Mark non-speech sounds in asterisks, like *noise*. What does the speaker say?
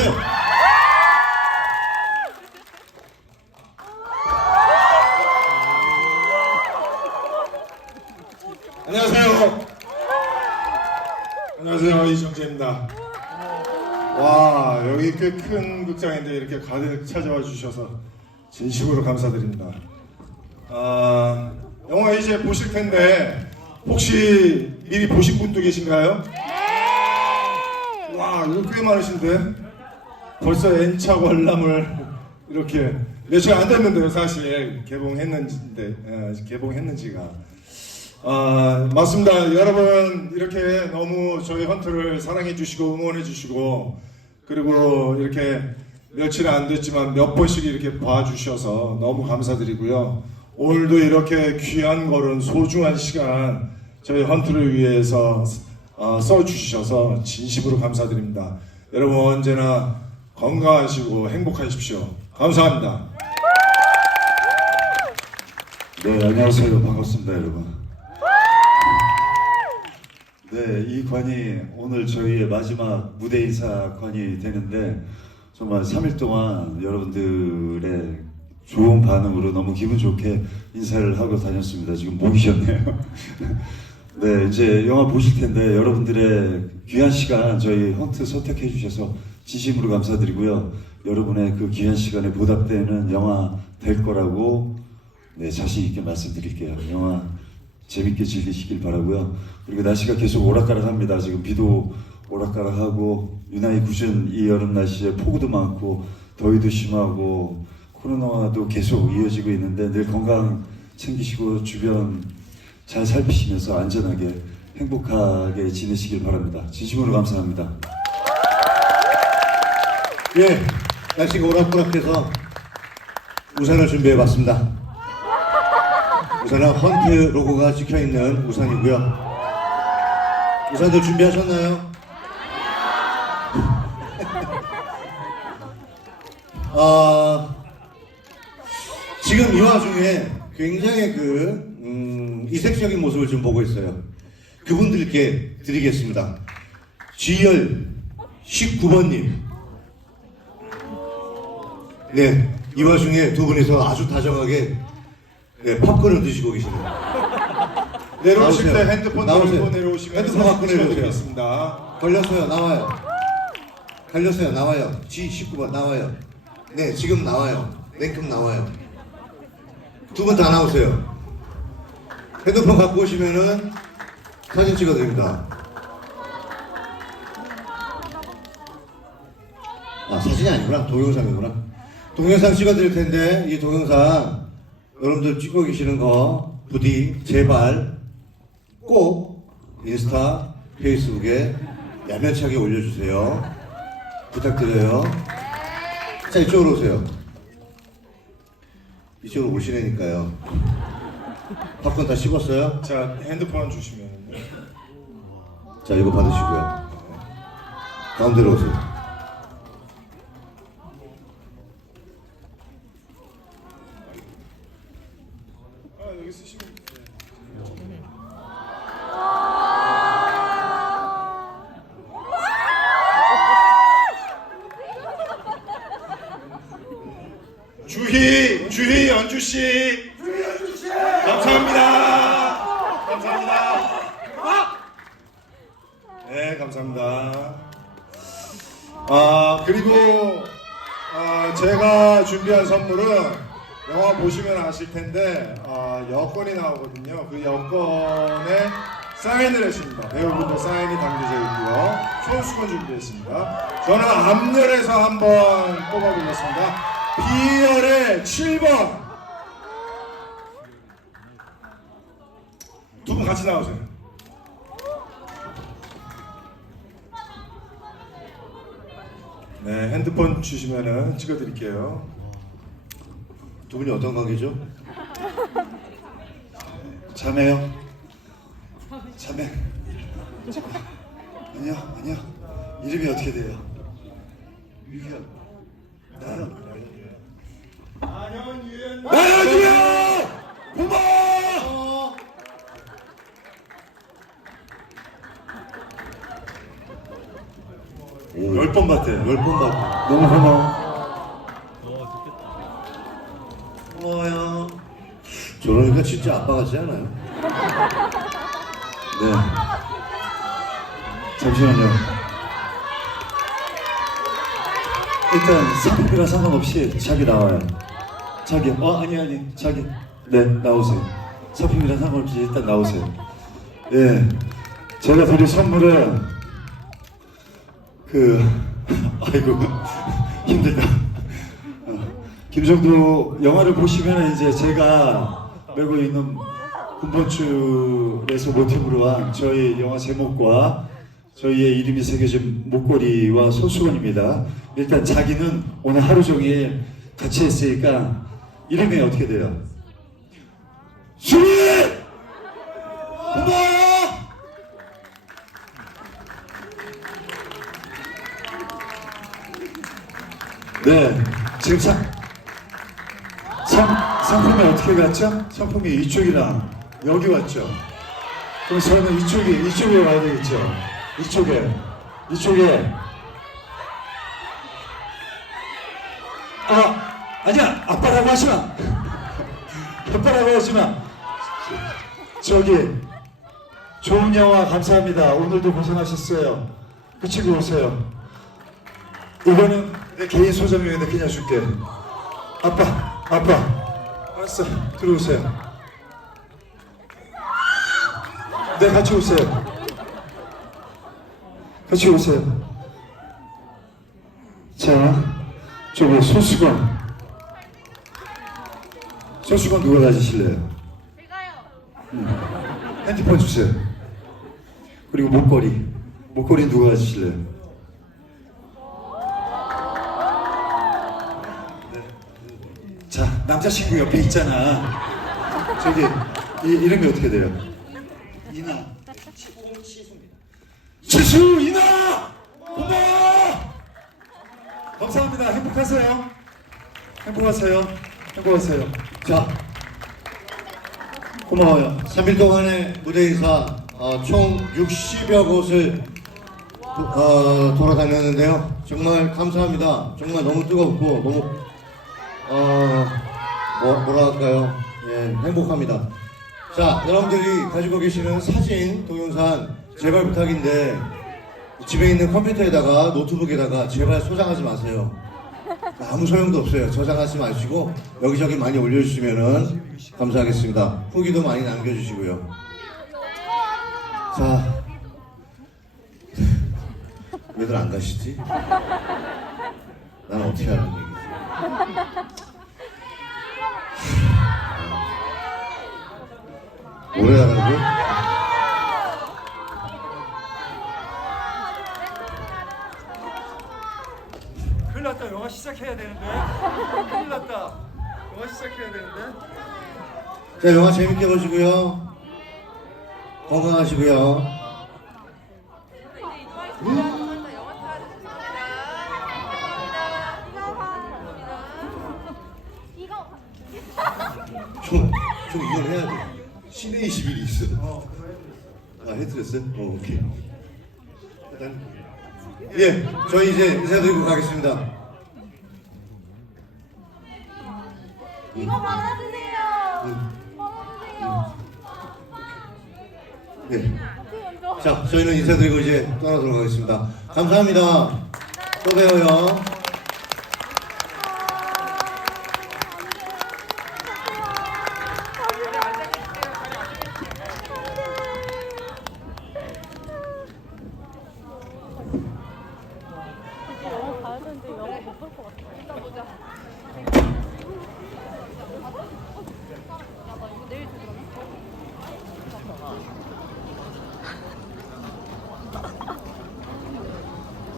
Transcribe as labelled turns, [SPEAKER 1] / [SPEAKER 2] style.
[SPEAKER 1] 오세요. 안녕하세요. 안녕하세요 이정재입니다. 와 여기 꽤 큰 극장인데 이렇게 가득 찾아와 주셔서 진심으로 감사드립니다. 아 영화 이제 보실 텐데 혹시 미리 보신 분도 계신가요? 와 이거 꽤 많으신데 벌써 N차 관람을 이렇게 며칠 안 됐는데요 사실. 개봉했는지인데 예, 개봉했는지가. 아 맞습니다. 여러분 이렇게 너무 저희 헌트를 사랑해 주시고 응원해 주시고 그리고 이렇게 며칠 안 됐지만 몇 번씩 이렇게 봐주셔서 너무 감사드리고요. 오늘도 이렇게 귀한 거른 소중한 시간 저희 헌트를 위해서 어, 써주셔서 진심으로 감사드립니다. 여러분 언제나 건강하시고 행복하십시오 감사합니다
[SPEAKER 2] 네, 안녕하세요. 반갑습니다, 여러분. 네, 이 관이 오늘 저희의 마지막 무대 인사 관이 되는데 정말 3일 동안 여러분들의 좋은 반응으로 너무 기분 좋게 인사를 하고 다녔습니다. 지금 목이 쉬었네요. 네, 이제 영화 보실 텐데 여러분들의 귀한 시간 저희 헌트 선택해 주셔서 진심으로 감사드리고요. 여러분의 그 귀한 시간에 보답되는 영화 될 거라고 네, 자신 있게 말씀드릴게요. 영화 재밌게 즐기시길 바라고요. 그리고 날씨가 계속 오락가락합니다. 지금 비도 오락가락하고 유난히 굳은 이 여름 날씨에 폭우도 많고 더위도 심하고 코로나도 계속 이어지고 있는데 늘 건강 챙기시고 주변 잘 살피시면서 안전하게 행복하게 지내시길 바랍니다. 진심으로 감사합니다.
[SPEAKER 1] 예, 날씨가 오락부락해서 우산을 준비해봤습니다. 우산은 헌트 로고가 찍혀있는 우산이고요. 우산들 준비하셨나요? *laughs* 아, 지금 이 와중에 굉장히 그 음, 이색적인 모습을 좀 보고 있어요. 그분들께 드리겠습니다. G열 19번님. 네, 이 와중에 두 분이서 아주 다정하게 네, 팝콘을 드시고 계시네요. 내려오실 나오세요. 때 핸드폰 나오세요. 내려오시면 핸드폰 갖고 내려오세요. 찍어드리겠습니다. 걸렸어요, 나와요. 걸렸어요, 나와요. G19번 나와요. 네, 지금 나와요. 냉큼 나와요. 두 분 다 나오세요. 핸드폰 갖고 오시면은 사진 찍어드립니다. 아, 사진이 아니구나. 동영상이구나. 동영상 찍어드릴 텐데, 이 동영상 여러분들 찍고 계시는 거 부디 제발 꼭 인스타, 페이스북에 야매차게 올려주세요. 부탁드려요. 자, 이쪽으로 오세요. 이쪽으로 오시라니까요. 팝콘 다 씹었어요?
[SPEAKER 3] 자 핸드폰 주시면
[SPEAKER 1] 자, 이거 받으시고요. 가운데로 오세요. 아 여기 쓰시면. 주희 주희 연주 씨 감사합니다 감사합니다 네 감사합니다 아 그리고 아, 제가 준비한 선물은 영화 보시면 아실 텐데 아, 여권이 나오거든요. 그 여권에 사인을 했습니다. 배우분들 사인이 담겨져 있고요. 손수건 준비했습니다. 저는 앞열에서 한번 뽑아보겠습니다. B열의 7번 두 분 같이 나오세요. 네, 핸드폰 주시면은 찍어드릴게요. 두 분이 어떤 관계죠? 자매요. 자매. 아니요, 아니요. 이름이 어떻게 돼요?
[SPEAKER 4] 유현. 나연.
[SPEAKER 1] 유엔. 나연이요! 고마워! 열번번 봤대. 열번 봤고. 너무 고마워. 고마워요. 저러니까 진짜 아빠 같지 않아요? 네. 잠시만요. 일단 상품이랑 상관없이 자기 나와요. 자기. 어 아니 아니 자기. 네 나오세요. 상품이랑 상관없이 일단 나오세요. 예. 제가 드릴 선물은 그 *laughs* 아이고 힘들다. 어, 김정도 영화를 보시면 이제 제가 메고 있는 군번줄에서 모티브로 한 저희 영화 제목과 저희의 이름이 새겨진 목걸이와 손수건입니다. 일단 자기는 오늘 하루 종일 같이 했으니까 이름이 어떻게 돼요? 수민! 네, 지금 상, 상, 상품이 어떻게 갔죠? 상품이 이쪽이랑 여기 왔죠? 그럼 저는 이쪽이, 이쪽에 와야 되겠죠? 이쪽에, 이쪽에. 아, 아니야, 아빠라고 하지 마. *laughs* 아빠라고 하지 마. 저기, 좋은 영화 감사합니다. 오늘도 고생하셨어요. 그 친구 오세요. 이거는 내 개인 소장용인데 그냥 줄게. 아빠, 아빠. 알았어, 들어오세요. 네, 같이 오세요. 같이 오세요. 자, 저기 손수건. 손수건 누가 가지실래요? 제가요. 핸드폰 주세요. 그리고 목걸이. 목걸이 누가 가지실래요? 남자친구 옆에 있잖아. 저기, 이, 이름이 어떻게 돼요? 이나. 치수, 이나! 고마워! 감사합니다. 행복하세요. 행복하세요. 행복하세요. 자, 고마워요. 3일 동안의 무대 인사 어, 총 60여 곳을 도- 어, 돌아다녔는데요. 정말 감사합니다. 정말 너무 뜨겁고 너무 어, 뭐, 뭐라 할까요? 예, 행복합니다. 자, 여러분들이 가지고 계시는 사진, 동영상 제발 부탁인데 집에 있는 컴퓨터에다가 노트북에다가 제발 소장하지 마세요. 아무 소용도 없어요. 저장하지 마시고 여기저기 많이 올려주시면은 감사하겠습니다. 후기도 많이 남겨주시고요. 자, *laughs* 왜들 안 가시지? 난 어떻게 하는 얘기지? 뭐래 하라고?
[SPEAKER 3] 큰일 났다. 영화 시작해야 되는데. 큰일 났다. 영화 시작해야 되는데.
[SPEAKER 1] 자, 영화 재밌게 보시고요. 건강하시고요. 좀, 좀 이걸 해야 돼. 신의 20일이 있어. 아, 해드렸어? 어, 오케이. 일단, 예, 저희 이제 인사드리고 가겠습니다.
[SPEAKER 5] 이거 받아주세요. 받아주세요.
[SPEAKER 1] 예. 어떻게 먼저? 자, 저희는 인사드리고 이제 떠나도록 하겠습니다. 감사합니다. 또 봬요.